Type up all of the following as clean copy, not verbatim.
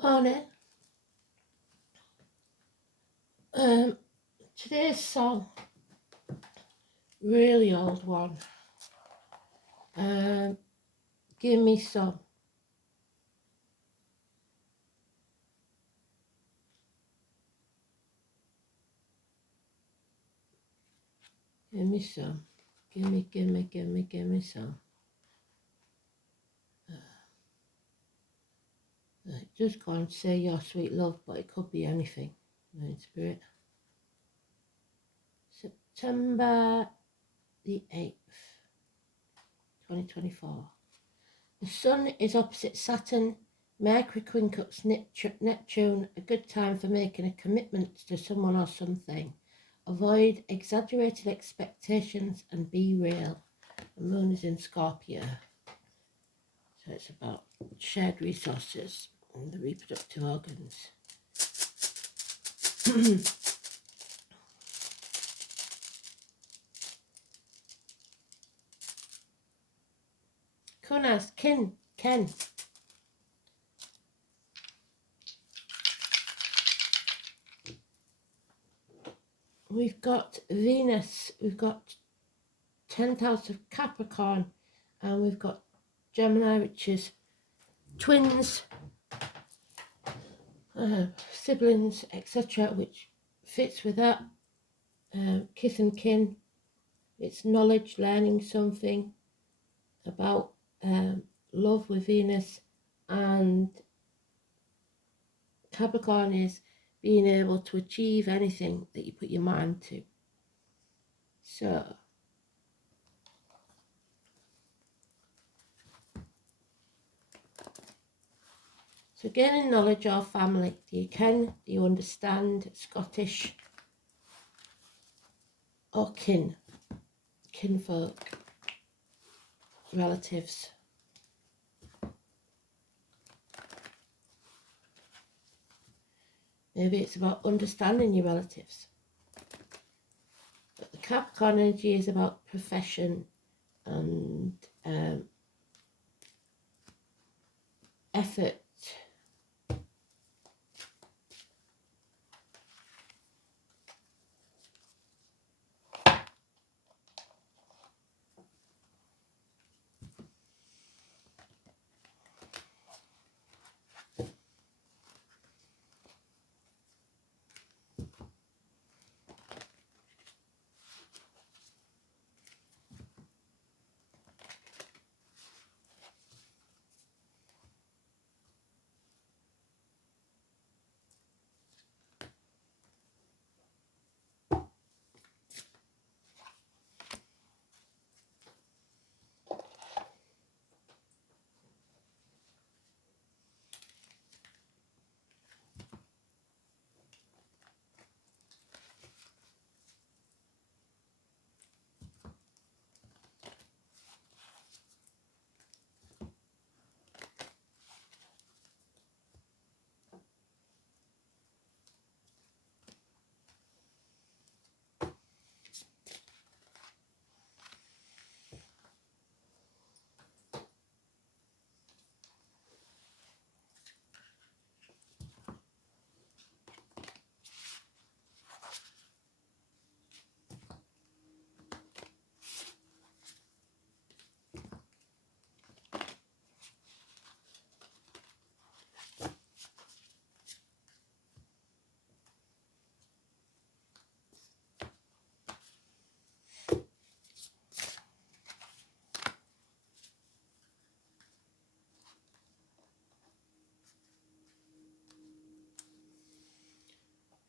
Morning. Today's song, really old one. Give me some. Give me some. Give me some. Just go and say your sweet love, but it could be anything. In spirit. September the 8th, 2024. The sun is opposite Saturn. Mercury quincunx Neptune, a good time for making a commitment to someone or something. Avoid exaggerated expectations and be real. The moon is in Scorpio. So it's about shared resources and the reproductive organs. Kunas, Ken. We've got Venus, we've got 10th house of Capricorn, and we've got Gemini, which is twins, siblings, etc., which fits with that. Kith and kin, it's knowledge, learning something about love with Venus, and Capricorn is being able to achieve anything that you put your mind to. So gaining knowledge or family. Do you ken? Do you understand? Scottish or kin? Kinfolk, relatives. Maybe it's about understanding your relatives. But the Capricorn energy is about profession and effort.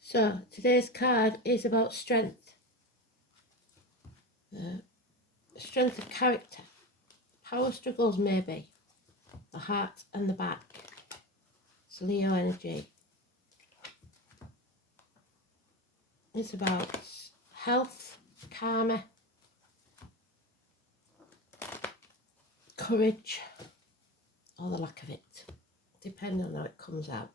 So today's card is about strength. Strength of character. Power struggles maybe. The heart and the back. It's Leo energy. It's about health, karma, courage, or the lack of it, depending on how it comes out.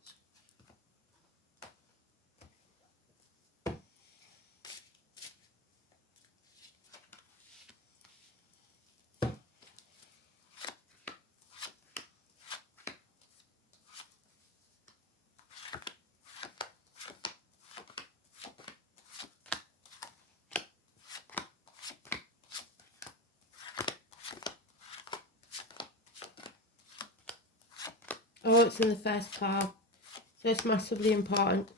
Oh, it's in the first pile. So it's massively important.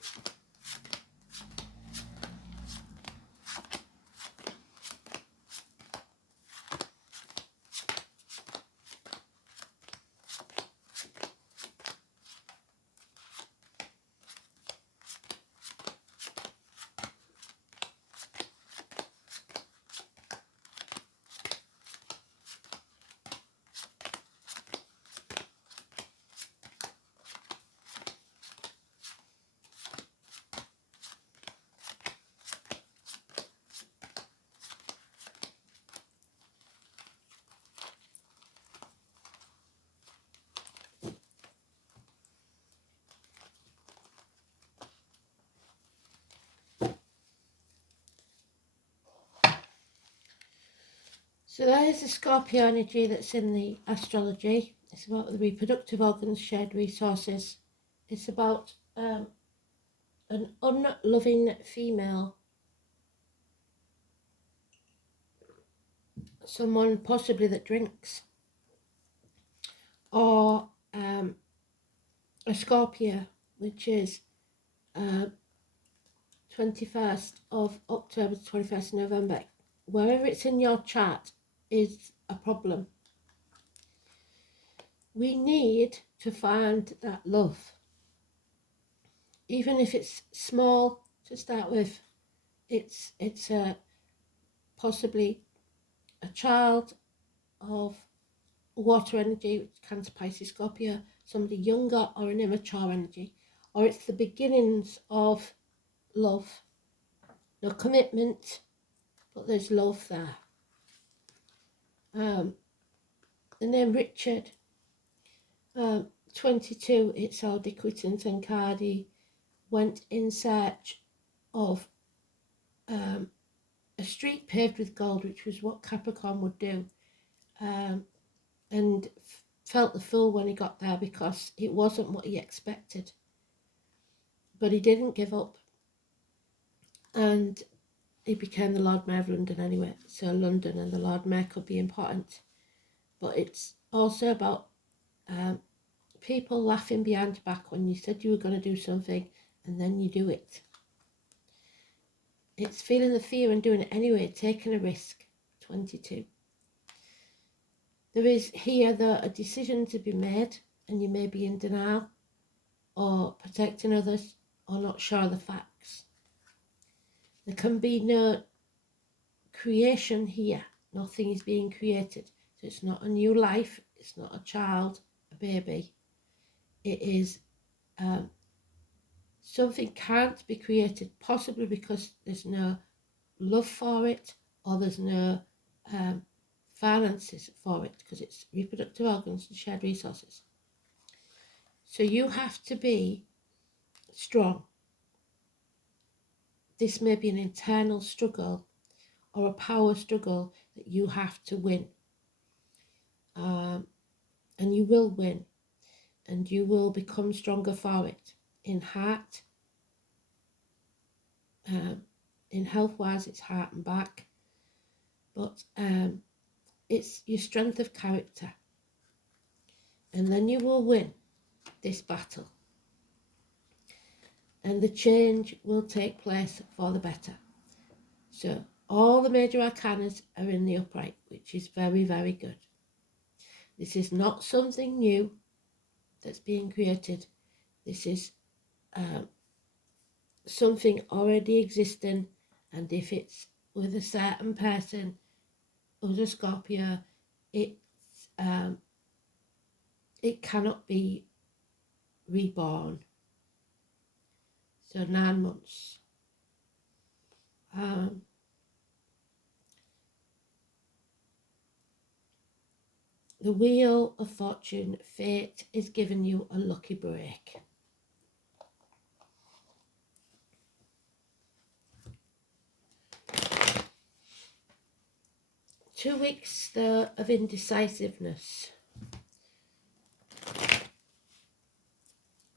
So that is the Scorpio energy that's in the astrology. It's about the reproductive organs, shared resources. It's about an unloving female. Someone possibly that drinks. Or a Scorpio, which is 21st of October to 21st of November. Wherever it's in your chart is a problem. We need to find that love. Even if it's small to start with, it's possibly a child of water energy, Cancer, Pisces, Scorpio, somebody younger, or an immature energy, or it's the beginnings of love. No commitment, but there's love there. The name Richard, 22, it's how Diquitans and Cardi went in search of a street paved with gold, which was what Capricorn would do, and felt the fool when he got there because it wasn't what he expected. But he didn't give up, and he became the Lord Mayor of London anyway. So London and the Lord Mayor could be important, but it's also about people laughing behind your back when you said you were going to do something and then you do it. It's feeling the fear and doing it anyway, taking a risk. 22. There is here, though, a decision to be made, and you may be in denial or protecting others or not sure of the facts. There can be no creation here. Nothing is being created. So it's not a new life. It's not a child, a baby. It is something can't be created, possibly because there's no love for it, or there's no finances for it, because it's reproductive organs and shared resources. So you have to be strong. This may be an internal struggle or a power struggle that you have to win. And you will win, and you will become stronger for it in heart. In health-wise, it's heart and back, but it's your strength of character. And then you will win this battle. And the change will take place for the better. So all the major arcanas are in the upright, which is very, very good. This is not something new that's being created. This is something already existing, and if it's with a certain person, who's a Scorpio, it cannot be reborn. So 9 months. The Wheel of Fortune, fate is giving you a lucky break. Two weeks though of indecisiveness.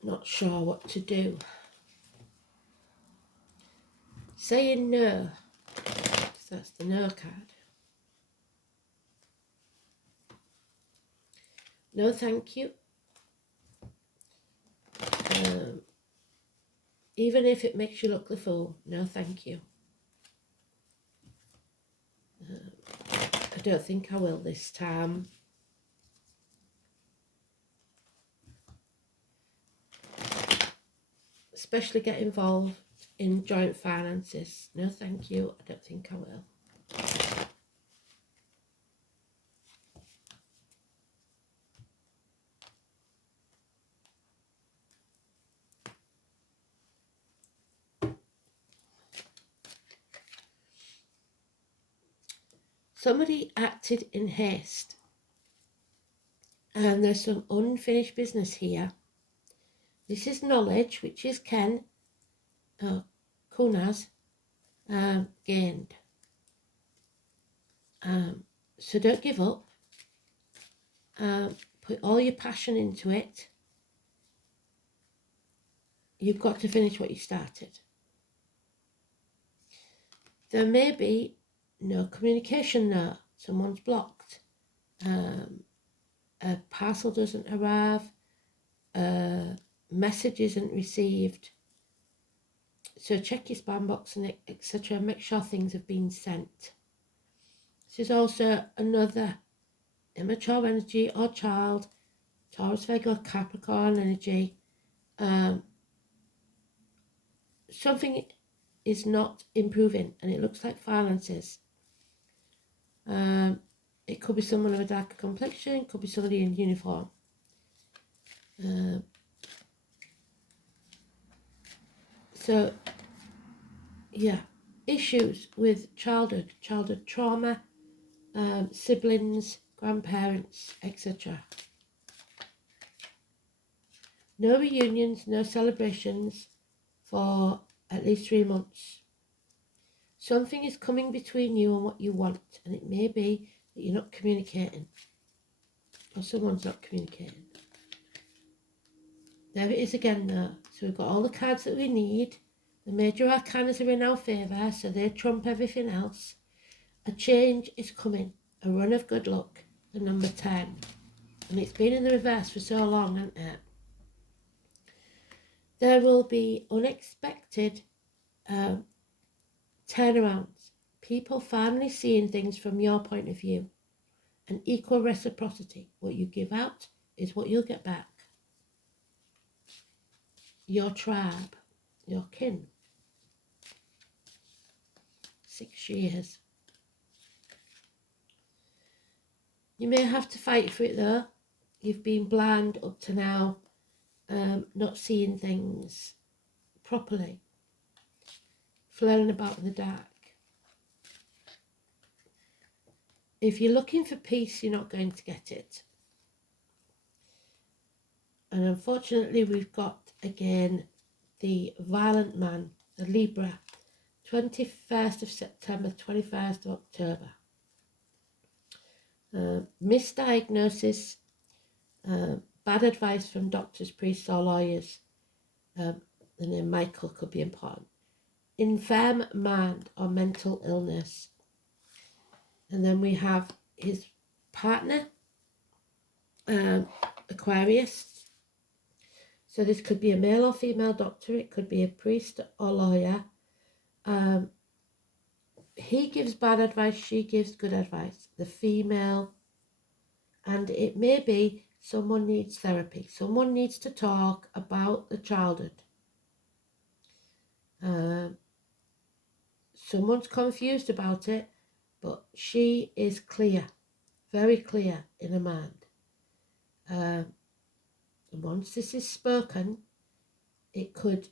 Not sure what to do. Saying no. So that's the no card. No thank you. even if it makes you look the fool. No, thank you. I don't think I will this time. Especially get involved in joint finances. No, thank you. I don't think I will. Somebody acted in haste, and there's some unfinished business here. This is knowledge, which is Kunaz, gained. So don't give up. Put all your passion into it. You've got to finish what you started. There may be no communication there. Someone's blocked. A parcel doesn't arrive. A message isn't received. So check your spam box and etc. Make sure things have been sent. This is also another immature energy or child, Taurus, Virgo, Capricorn energy. Something is not improving, and it looks like finances. It could be someone of a darker complexion, it could be somebody in uniform. So, yeah, issues with childhood trauma, siblings, grandparents, etc. No reunions, no celebrations for at least 3 months. Something is coming between you and what you want, and it may be that you're not communicating, or someone's not communicating. There it is again though. So we've got all the cards that we need. The major arcanas are in our favour, so they trump everything else. A change is coming, a run of good luck, the number 10. And it's been in the reverse for so long, hasn't it? There will be unexpected turnarounds. People finally seeing things from your point of view. An equal reciprocity. What you give out is what you'll get back. Your tribe, your kin. 6 years. You may have to fight for it though. You've been blind up to now, not seeing things properly, flailing about in the dark. If you're looking for peace, you're not going to get it. And unfortunately, we've got again the violent man, the Libra, 21st of September, 21st of October. Misdiagnosis, bad advice from doctors, priests or lawyers. The name Michael could be important. Infirm mind or mental illness. And then we have his partner, Aquarius. So this could be a male or female doctor. It could be a priest or lawyer. He gives bad advice, she gives good advice. The female. And it may be someone needs therapy. Someone needs to talk about the childhood. Someone's confused about it, but she is clear, very clear in her mind. And once this is spoken, it could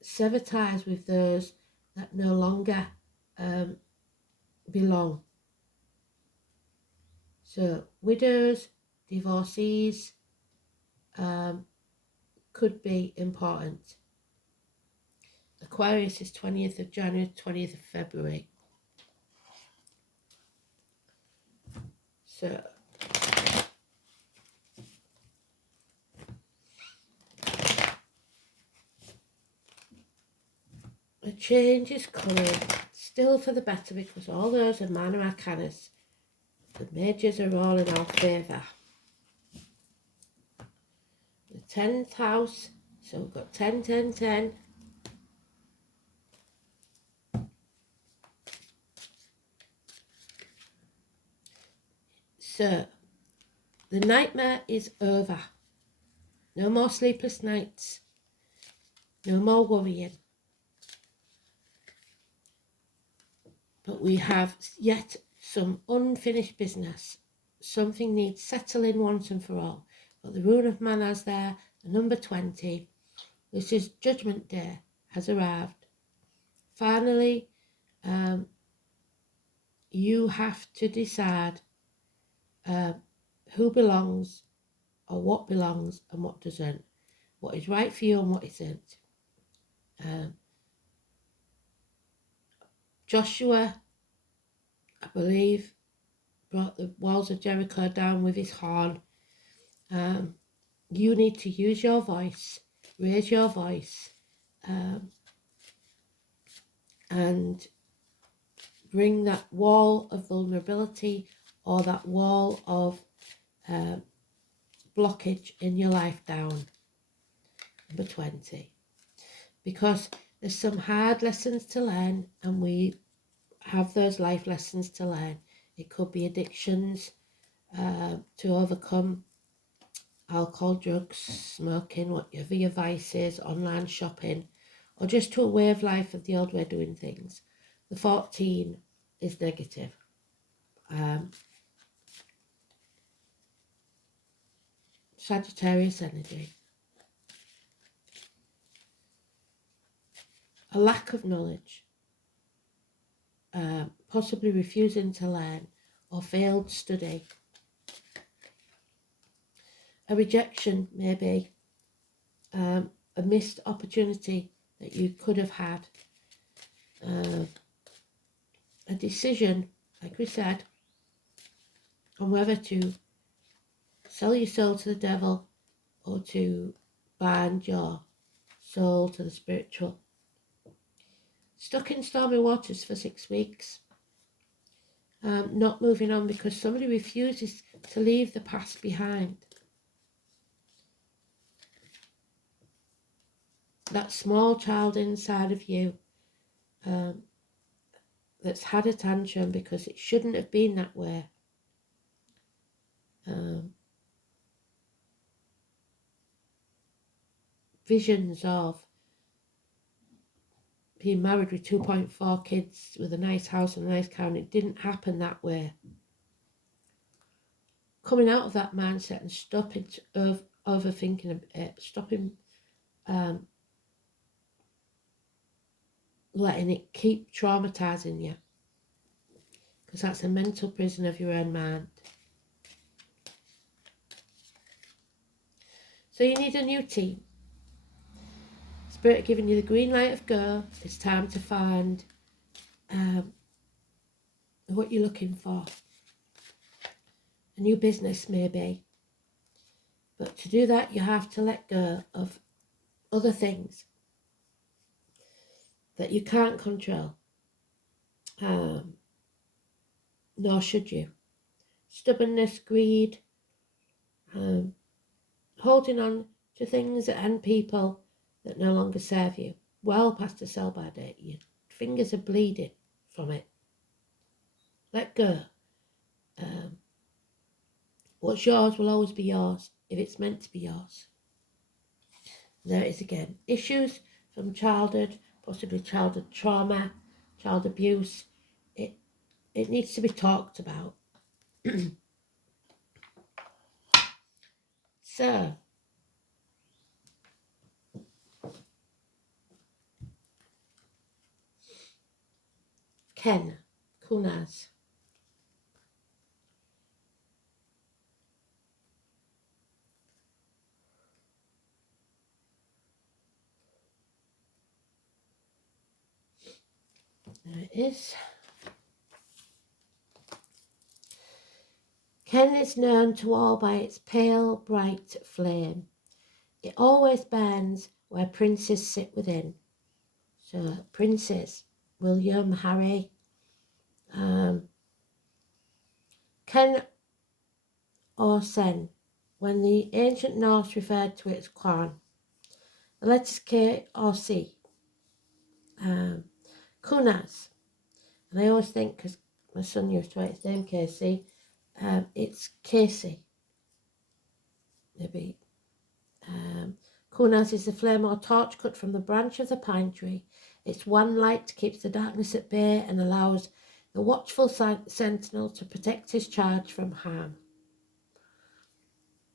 sever ties with those that no longer belong. So widows, divorcees could be important. Aquarius is 20th of January, 20th of February. So a change is coming, still for the better, because all those are minor arcanas. The majors are all in our favour. The 10th house So we've got 10, 10, 10. So the nightmare is over. No more sleepless nights. No more worrying. But we have yet some unfinished business. Something needs settling once and for all. But the rune of man has there, the number 20. This is Judgment Day has arrived. Finally, you have to decide who belongs or what belongs and what doesn't. What is right for you and what isn't. Joshua, I believe, brought the walls of Jericho down with his horn. You need to use your voice, raise your voice, and bring that wall of vulnerability or that wall of blockage in your life down. Number 20. Because there's some hard lessons to learn, and we have those life lessons to learn. It could be addictions to overcome, alcohol, drugs, smoking, whatever your vice is, online shopping, or just to a way of life of the old way of doing things. The 14 is negative. Sagittarius energy. A lack of knowledge, possibly refusing to learn, or failed study. A rejection, maybe, a missed opportunity that you could have had. A decision, like we said, on whether to sell your soul to the devil or to bind your soul to the spiritual. Stuck in stormy waters for 6 weeks. Not moving on because somebody refuses to leave the past behind. That small child inside of you that's had a tantrum because it shouldn't have been that way. Visions of being married with 2.4 kids with a nice house and a nice car, and it didn't happen that way. Coming out of that mindset and stopping overthinking it, stopping letting it keep traumatizing you, because that's a mental prison of your own mind. So you need a new team. Spirit giving you the green light of go. It's time to find what you're looking for. A new business maybe. But to do that, you have to let go of other things that you can't control. Nor should you. Stubbornness, greed, holding on to things and people that no longer serve you. Well past the sell-by date. Your fingers are bleeding from it. Let go. What's yours will always be yours if it's meant to be yours. There it is again. Issues from childhood, possibly childhood trauma, child abuse. It needs to be talked about. So, Ken Kunaz. There it is. Ken is known to all by its pale, bright flame. It always burns where princes sit within. So, princes, William, Harry. Ken or Sen, when the ancient Norse referred to it as Quan. the letters K or C. Kunaz. And I always think, because my son used to write his name Casey, it's Casey. Maybe. Kunaz is the flame or torch cut from the branch of the pine tree. Its one light keeps the darkness at bay and allows the watchful sentinel to protect his charge from harm.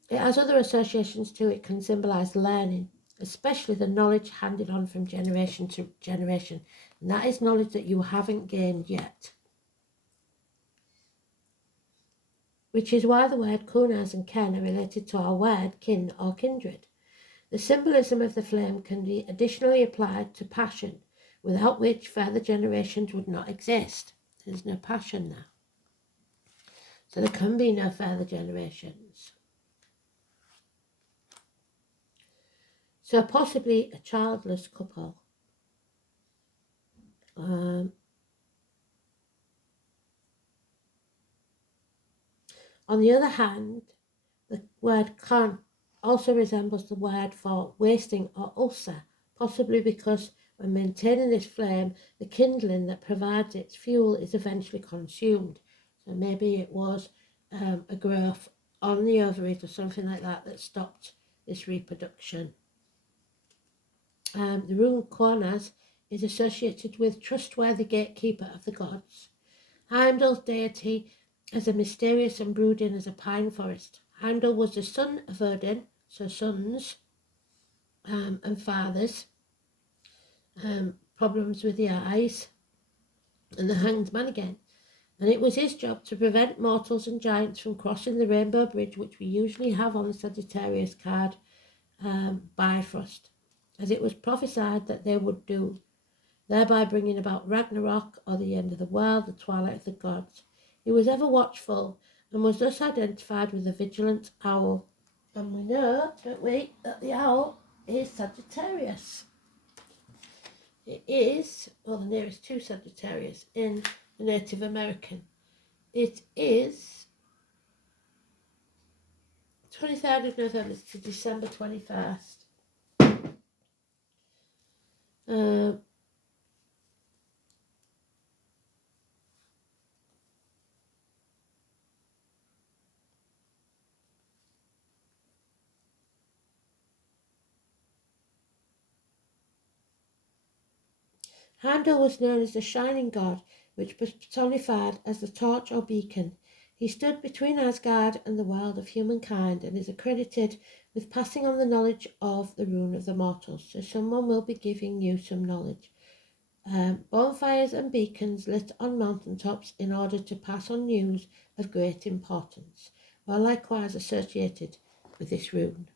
It has other associations too. It can symbolise learning, especially the knowledge handed on from generation to generation. And that is knowledge that you haven't gained yet. Which is why the word Kunaz and Ken are related to our word kin or kindred. The symbolism of the flame can be additionally applied to passion, without which further generations would not exist. There's no passion now. So there can be no further generations. So possibly a childless couple. On the other hand, the word kan also resembles the word for wasting or ulcer, possibly because when maintaining this flame, the kindling that provides its fuel is eventually consumed. So maybe it was a growth on the ovaries or something like that that stopped this reproduction. The rune Kornas is associated with trustworthy gatekeeper of the gods. Heimdall's deity as a mysterious and brooding as a pine forest. Heimdall was the son of Odin, so sons and fathers, problems with the eyes, and the hanged man again. And it was his job to prevent mortals and giants from crossing the rainbow bridge, which we usually have on the Sagittarius card, Bifrost, as it was prophesied that they would do, thereby bringing about Ragnarok, or the end of the world, the twilight of the gods. He was ever watchful and was thus identified with the vigilant owl. And we know, don't we, that the owl is Sagittarius. It is, well, the nearest to Sagittarius in the Native American. It is 23rd of November to December 21st. Heimdall was known as the Shining God, which was personified as the torch or beacon. He stood between Asgard and the world of humankind and is accredited with passing on the knowledge of the rune of the mortals. So someone will be giving you some knowledge. Bonfires and beacons lit on mountaintops in order to pass on news of great importance, were likewise associated with this rune.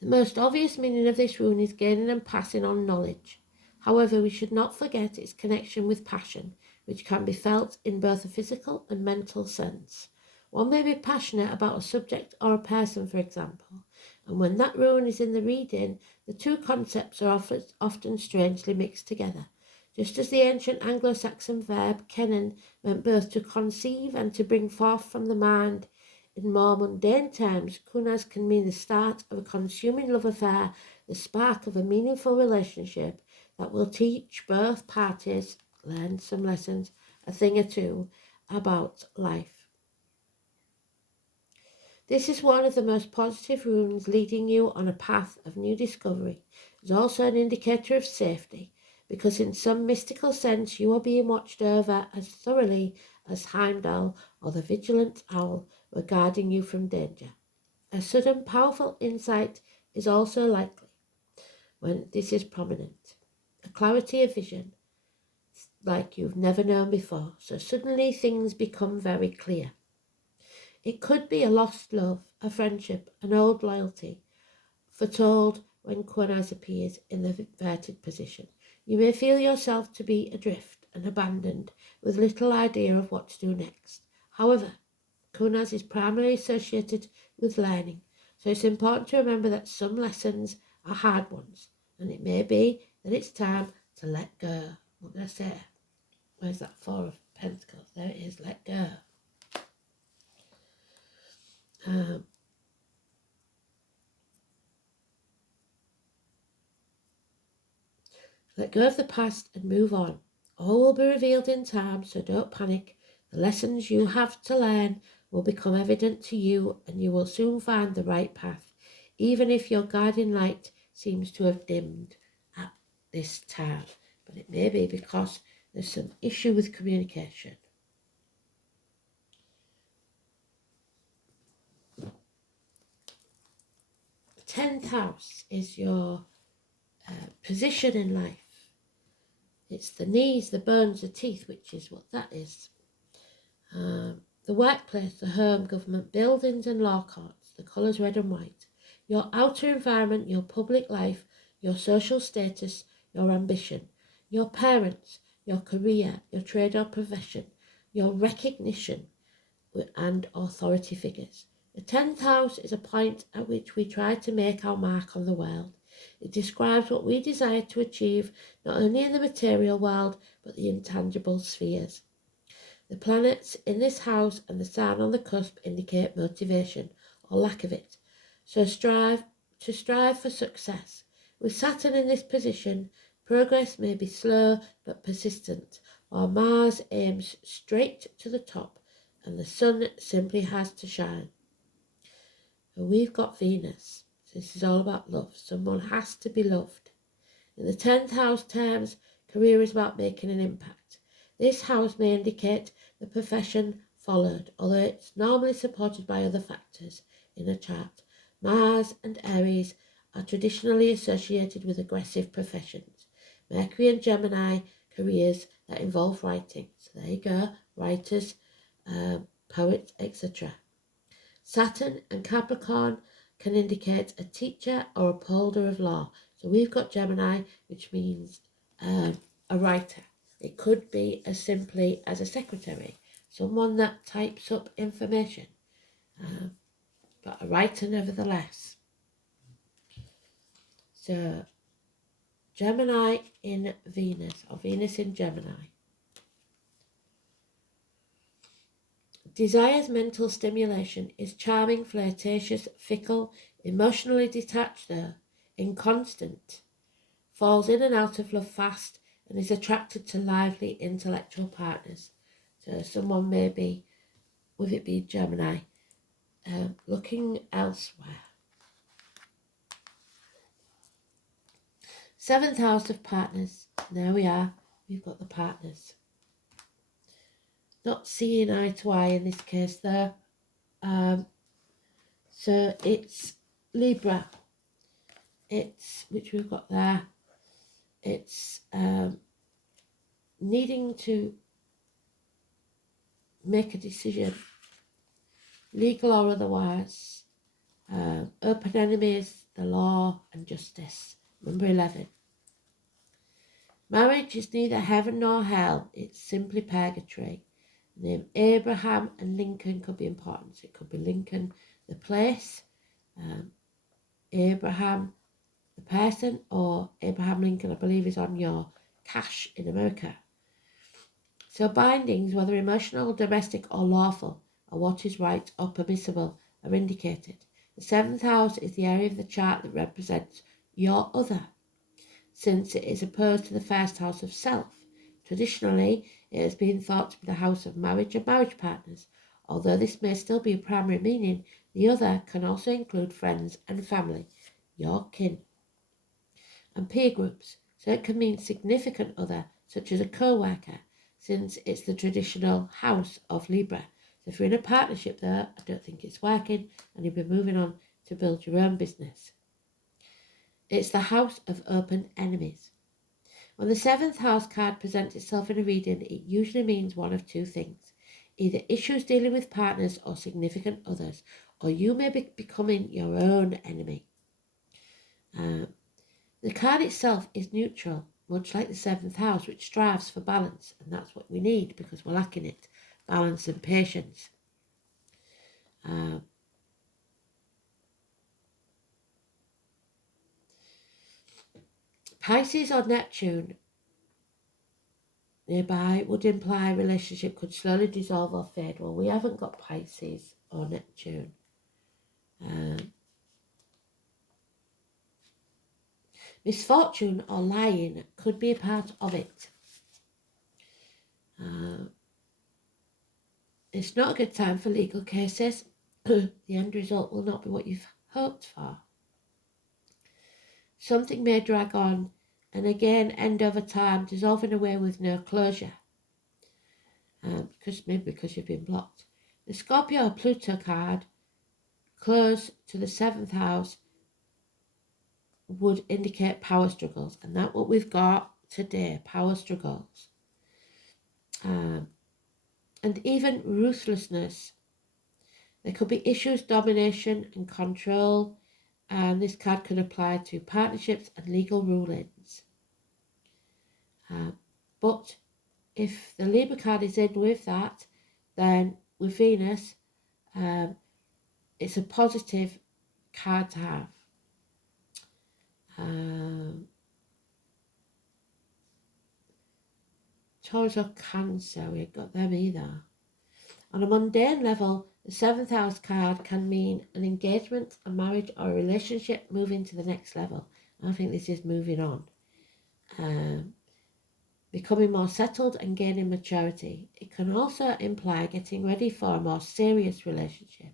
The most obvious meaning of this rune is gaining and passing on knowledge. However, we should not forget its connection with passion, which can be felt in both a physical and mental sense. One may be passionate about a subject or a person, for example, and when that rune is in the reading, the two concepts are often strangely mixed together. Just as the ancient Anglo-Saxon verb kennen meant both to conceive and to bring forth from the mind, in more mundane terms, kunas can mean the start of a consuming love affair, the spark of a meaningful relationship that will teach both parties, learn some lessons, a thing or two, about life. This is one of the most positive runes leading you on a path of new discovery. It is also an indicator of safety, because in some mystical sense you are being watched over as thoroughly as Heimdall or the vigilant owl were guarding you from danger. A sudden powerful insight is also likely when this is prominent. A clarity of vision like you've never known before. So suddenly things become very clear. It could be a lost love, a friendship, an old loyalty, foretold when Kornas appears in the inverted position. You may feel yourself to be adrift and abandoned, with little idea of what to do next. However, Kornas is primarily associated with learning, so it's important to remember that some lessons are hard ones, and it may be that it's time to let go. What did I say? Where's that Four of Pentacles? There it is, let go. go of the past and move on. All will be revealed in time, so don't panic. The lessons you have to learn will become evident to you, and you will soon find the right path, even if your guiding light seems to have dimmed at this time. But it may be because there's some issue with communication. The 10th house is your position in life. It's the knees, the bones, the teeth, which is what that is. The workplace, the home, government, buildings and law courts, the colours red and white. Your outer environment, your public life, your social status, your ambition, your parents, your career, your trade or profession, your recognition and authority figures. The 10th house is a point at which we try to make our mark on the world. It describes what we desire to achieve, not only in the material world, but the intangible spheres. The planets in this house and the sign on the cusp indicate motivation, or lack of it. So strive for success. With Saturn in this position, progress may be slow but persistent, while Mars aims straight to the top and the sun simply has to shine. And we've got Venus. So this is all about love. Someone has to be loved. In the 10th house terms, career is about making an impact. This house may indicate the profession followed, although it's normally supported by other factors in a chart. Mars and Aries are traditionally associated with aggressive professions. Mercury and Gemini, careers that involve writing. So there you go, writers, poets, etc. Saturn and Capricorn can indicate a teacher or upholder of law. So we've got Gemini, which means a writer. It could be as simply as a secretary, someone that types up information, but a writer nevertheless. So Gemini in Venus, or Venus in Gemini. Desire's mental stimulation is charming, flirtatious, fickle, emotionally detached though, inconstant, falls in and out of love fast, and is attracted to lively intellectual partners. So someone may be, with it being Gemini, looking elsewhere. 7th house of partners. There we are. We've got the partners. Not seeing eye to eye in this case there. So it's Libra. It's, which we've got there. It's needing to make a decision, legal or otherwise. Open enemies, the law and justice. Number 11. Marriage is neither heaven nor hell. It's simply purgatory. The name Abraham and Lincoln could be important. So it could be Lincoln, the place, Abraham, the person, or Abraham Lincoln, I believe, is on your cash in America. So bindings, whether emotional, domestic or lawful, are what is right or permissible, are indicated. The 7th house is the area of the chart that represents your other, since it is opposed to the 1st house of self. Traditionally, it has been thought to be the house of marriage and marriage partners. Although this may still be a primary meaning, the other can also include friends and family, your kin, and peer groups. So it can mean significant other, such as a co-worker, since it's the traditional house of Libra. So if you're in a partnership there, I don't think it's working, and you'll be moving on to build your own business. It's the house of open enemies. When the 7th house card presents itself in a reading, it usually means one of two things. Either issues dealing with partners or significant others, or you may be becoming your own enemy. The card itself is neutral, much like the 7th house, which strives for balance, and that's what we need because we're lacking it, balance and patience. Pisces or Neptune nearby would imply a relationship could slowly dissolve or fade. Well, we haven't got Pisces or Neptune. Misfortune or lying could be a part of it. It's not a good time for legal cases. The end result will not be what you've hoped for. Something may drag on and again end over time, dissolving away with no closure. Because you've been blocked. The Scorpio Pluto card, close to the 7th house, would indicate power struggles, and that's what we've got today, power struggles. And even ruthlessness. There could be issues, domination and control, and this card could apply to partnerships and legal rulings. But if the Libra card is in with that, then with Venus, it's a positive card to have. Taurus or Cancer, we ain't got them either. On a mundane level, the 7th house card can mean an engagement, a marriage or a relationship moving to the next level. I think this is moving on. Becoming more settled and gaining maturity. It can also imply getting ready for a more serious relationship.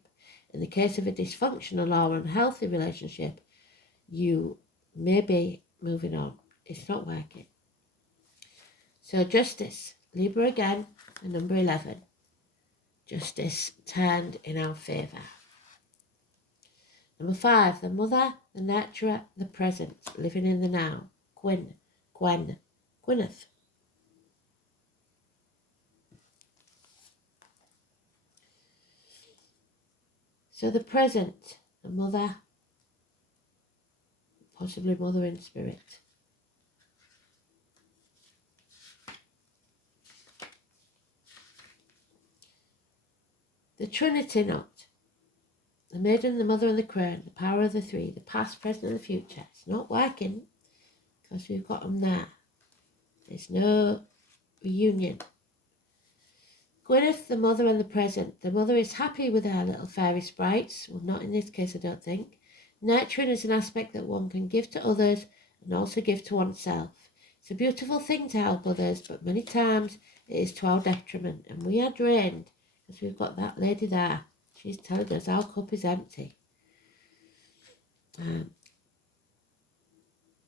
In the case of a dysfunctional or unhealthy relationship, you may be moving on. It's not working. So Justice, Libra again, and number 11. Justice turned in our favour. Number 5, the mother, the nurturer, the present, living in the now. Gwyneth. So the present, the mother, possibly mother in spirit. The Trinity knot, the maiden, the mother and the crone, the power of the three, the past, present and the future. It's not working because we've got them there. There's no reunion. Gwyneth, the mother and the present. The mother is happy with her little fairy sprites. Well, not in this case, I don't think. Nurturing is an aspect that one can give to others and also give to oneself. It's a beautiful thing to help others, but many times it is to our detriment, and we are drained because we've got that lady there. She's telling us our cup is empty.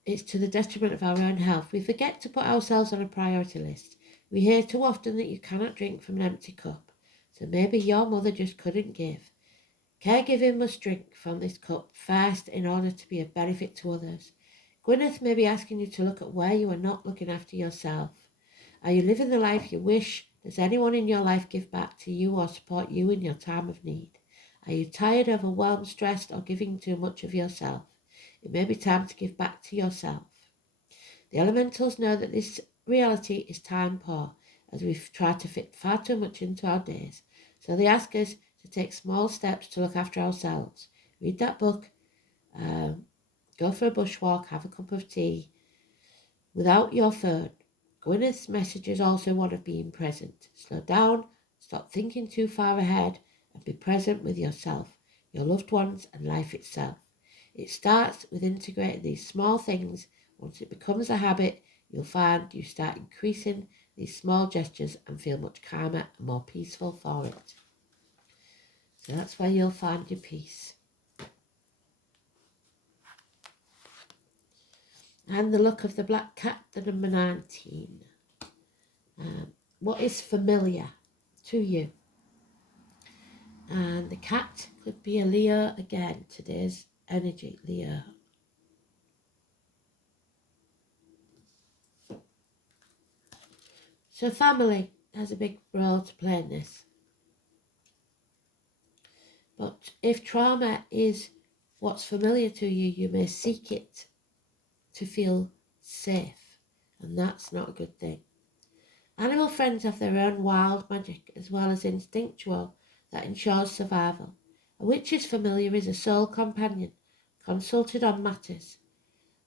It's to the detriment of our own health. We forget to put ourselves on a priority list. We hear too often that you cannot drink from an empty cup. So maybe your mother just couldn't give. Caregiving must drink from this cup first in order to be of benefit to others. Gwyneth may be asking you to look at where you are not looking after yourself. Are you living the life you wish? Does anyone in your life give back to you or support you in your time of need? Are you tired, overwhelmed, stressed, or giving too much of yourself? It may be time to give back to yourself. The elementals know that this reality is time poor, as we've tried to fit far too much into our days. So they ask us to take small steps to look after ourselves. Read that book, go for a bushwalk, have a cup of tea without your phone. Gwyneth's message is also one of being present. Slow down, stop thinking too far ahead, and be present with yourself, your loved ones, and life itself. It starts with integrating these small things. Once it becomes a habit, you'll find you start increasing these small gestures and feel much calmer and more peaceful for it. So that's where you'll find your peace. And the look of the black cat, the number 19. What is familiar to you? And the cat could be a Leo again. Today's energy, Leo. So family has a big role to play in this. But if trauma is what's familiar to you, you may seek it to feel safe. And that's not a good thing. Animal friends have their own wild magic as well as instinctual that ensures survival. A witch's familiar is a soul companion, consulted on matters,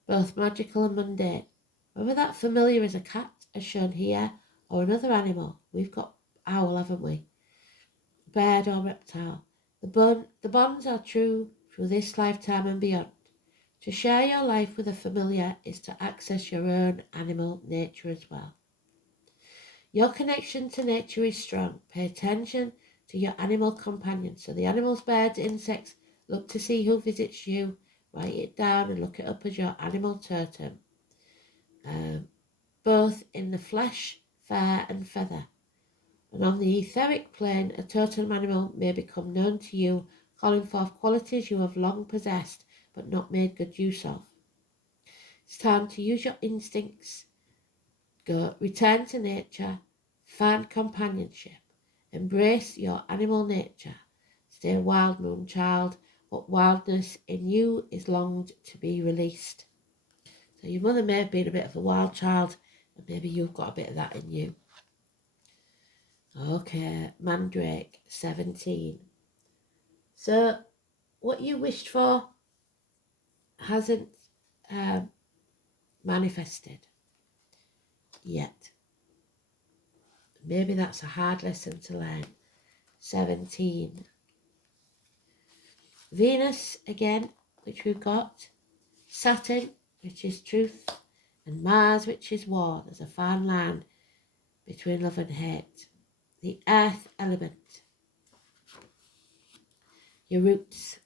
both magical and mundane. Whether that familiar is a cat, as shown here, or another animal, we've got owl, haven't we? Bird or reptile. The bonds are true through this lifetime and beyond. To share your life with a familiar is to access your own animal nature as well. Your connection to nature is strong. Pay attention to your animal companions. So the animals, birds, insects, look to see who visits you. Write it down and look it up as your animal totem. Both in the flesh, fur and feather. And on the etheric plane, a totem animal may become known to you, calling forth qualities you have long possessed but not made good use of. It's time to use your instincts. Return to nature, find companionship, embrace your animal nature. Stay wild, moon child, what wildness in you is longed to be released. So your mother may have been a bit of a wild child, and maybe you've got a bit of that in you. Okay, Mandrake 17. So what you wished for hasn't manifested yet. Maybe that's a hard lesson to learn. 17. Venus again, which we've got. Saturn, which is truth. And Mars, which is war. There's a fine line between love and hate. The earth element. Your roots.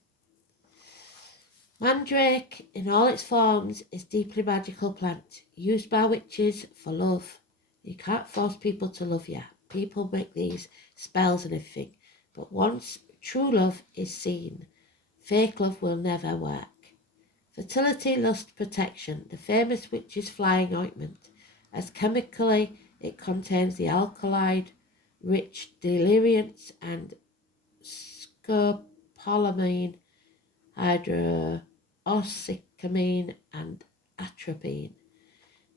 Mandrake, in all its forms, is a deeply magical plant, used by witches for love. You can't force people to love you. People make these spells and everything. But once true love is seen, fake love will never work. Fertility, lust, protection. The famous witch's flying ointment. As chemically, it contains the alkaloid-rich deliriants and scopolamine, hydroxycamine and atropine.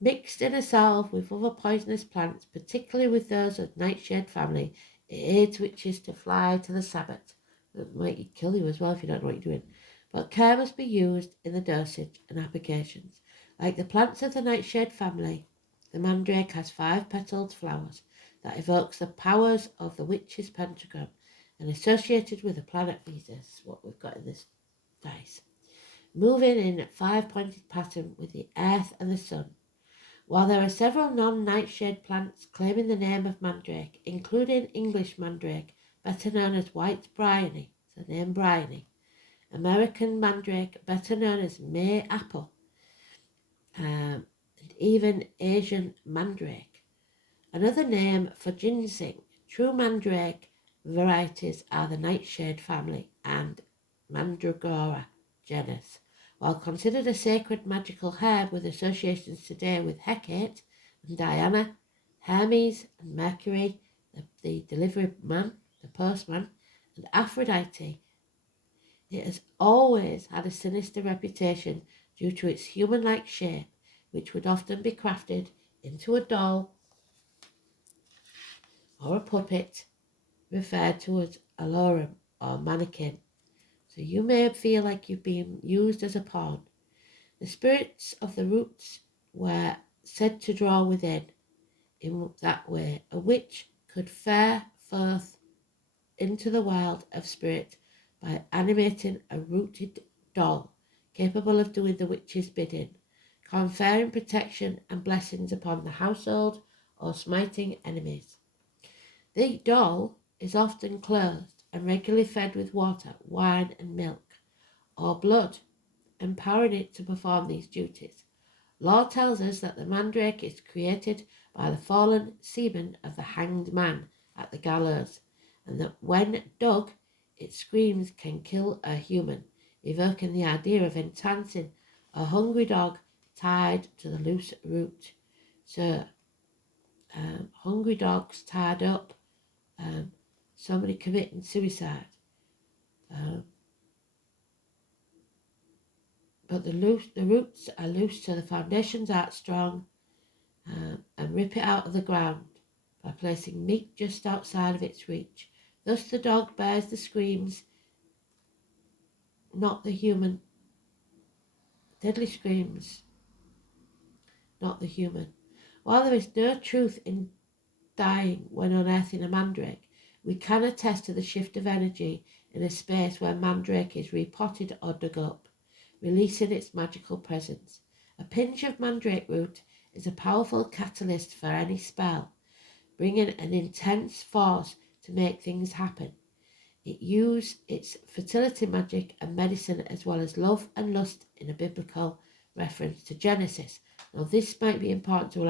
Mixed in a salve with other poisonous plants, particularly with those of nightshade family, it aids witches to fly to the Sabbath. It might kill you as well if you don't know what you're doing. But care must be used in the dosage and applications. Like the plants of the nightshade family, the mandrake has 5-petaled flowers that evokes the powers of the witch's pentagram and associated with the planet Venus, what we've got in this dice. Moving in a 5-pointed pattern with the earth and the sun. While there are several non-nightshade plants claiming the name of mandrake, including English mandrake, better known as white bryony, so name bryony, American mandrake, better known as May apple, and even Asian mandrake. Another name for ginseng. True mandrake varieties are the nightshade family and Mandragora genus. While considered a sacred magical herb with associations today with Hecate and Diana, Hermes and Mercury, the delivery man, the postman, and Aphrodite, it has always had a sinister reputation due to its human-like shape, which would often be crafted into a doll or a puppet, referred to as a lorem or mannequin. So you may feel like you've been used as a pawn. The spirits of the roots were said to draw within. In that way, a witch could fare forth into the world of spirit by animating a rooted doll capable of doing the witch's bidding, conferring protection and blessings upon the household or smiting enemies. The doll is often clothed and regularly fed with water, wine and milk, or blood, empowering it to perform these duties. Law tells us that the mandrake is created by the fallen semen of the hanged man at the gallows, and that when dug, its screams can kill a human, evoking the idea of entrancing a hungry dog tied to the loose root. So, hungry dogs tied up, somebody committing suicide. But the roots are loose, so the foundations aren't strong, and rip it out of the ground by placing meat just outside of its reach. Thus the dog bears the screams, not the human. Deadly screams, not the human. While there is no truth in dying when unearthing a mandrake, we can attest to the shift of energy in a space where mandrake is repotted or dug up. releasing its magical presence. A pinch of mandrake root is a powerful catalyst for any spell, bringing an intense force to make things happen. It used its fertility magic and medicine as well as love and lust in a biblical reference to Genesis. Now this might be important, so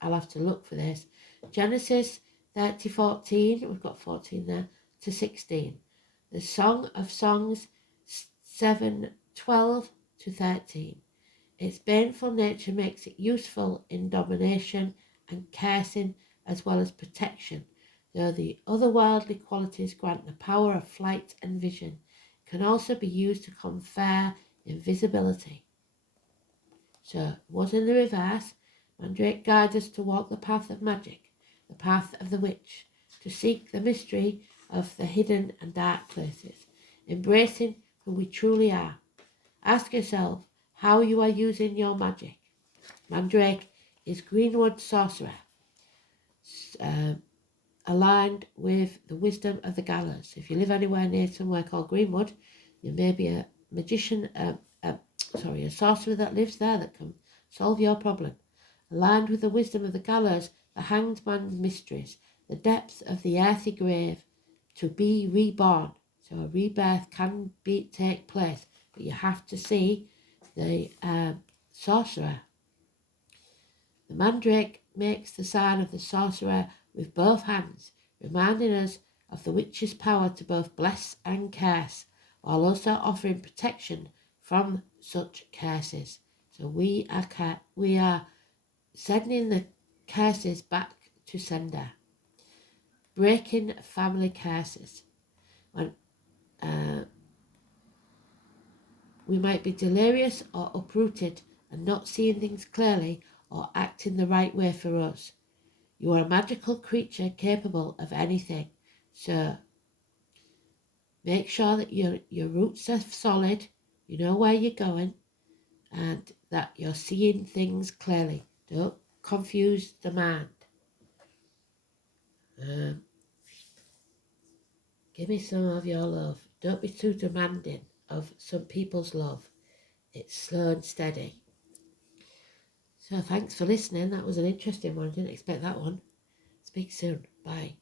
I'll have to look for this. Genesis 30:14, we've got 14 there, to 16. The Song of Songs 7:12 to 13. Its baneful nature makes it useful in domination and cursing as well as protection, though the otherworldly qualities grant the power of flight and vision. It can also be used to confer invisibility. So it was in the reverse. Mandrake guides us to walk the path of magic, the path of the witch, to seek the mystery of the hidden and dark places, embracing who we truly are. Ask yourself how you are using your magic. Mandrake is greenwood sorcerer, aligned with the wisdom of the gallows. If you live anywhere near somewhere called Greenwood, you may be a magician, a sorcerer that lives there that can solve your problem. Aligned with the wisdom of the gallows, the hanged man's mysteries, the depth of the earthy grave, to be reborn. So a rebirth can take place, but you have to see the sorcerer. The mandrake makes the sign of the sorcerer with both hands, reminding us of the witch's power to both bless and curse, while also offering protection from such curses. So we are sending the curses back to sender, breaking family curses. When we might be delirious or uprooted and not seeing things clearly or acting the right way for us. You are a magical creature capable of anything. So make sure that your roots are solid, you know where you're going, and that you're seeing things clearly. Don't confuse the mind. Give me some of your love. Don't be too demanding of some people's love. It's slow and steady. So thanks for listening. That was an interesting one. I didn't expect that one. Speak soon. Bye.